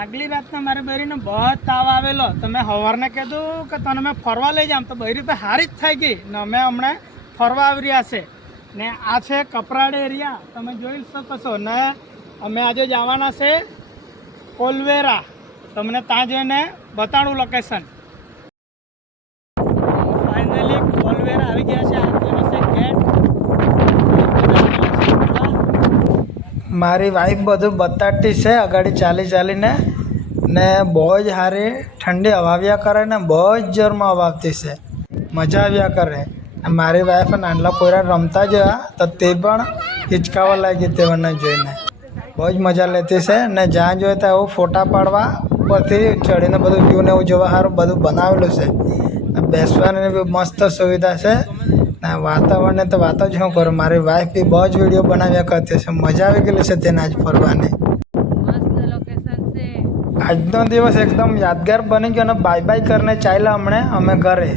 આગલી રાતના મારી બહેરીને બહુ તાવ આવેલો. તમે સવારને કીધું કે તને મેં ફરવા લઈ જામ તો બહેરી તો હારી જ થઈ ગઈ ને અમે હમણાં ફરવા આવી રહ્યા છે ને આ છે કપરાડ એરિયા તમે જોઈ શકો છો ને અમે આજે જવાના છે કોલવેરા. તમને ત્યાં જઈને બતાડું લોકેશન. ફાઇનલી કોલવેરા આવી ગયા છે. આ છે ગેટ. મારી વાઈફ બધું બતાડતી છે અગાડી ચાલી ચાલીને ને બહુ જ સારી ઠંડી હવાવ્યા કરે ને બહુ જ જોરમાં હવાવતી છે. મજા આવ્યા કરે. મારી વાઈફ નાનલા પોયરા રમતા જોયા તો તે પણ હિચકાવા લાગી તેઓને જોઈને. બહુ જ મજા લેતી છે ને જ્યાં જોઈએ ત્યાં એવું ફોટા પાડવા ઉપરથી ચડીને બધું વ્યૂ ને એવું જોવા સારું બધું બનાવેલું છે. બેસવાની બી મસ્ત સુવિધા છે ને વાતાવરણને તો વાત જ શું કરું. મારી વાઈફ બી બહુ જ વિડીયો બનાવ્યા કરતી છે. મજા આવી ગયેલી છે તેને આજ ફરવાની. આજનો દિવસ એકદમ યાદગાર બની ગયો અને બાય બાય કરીને ચાલ્યા હમણાં અમે ઘરે.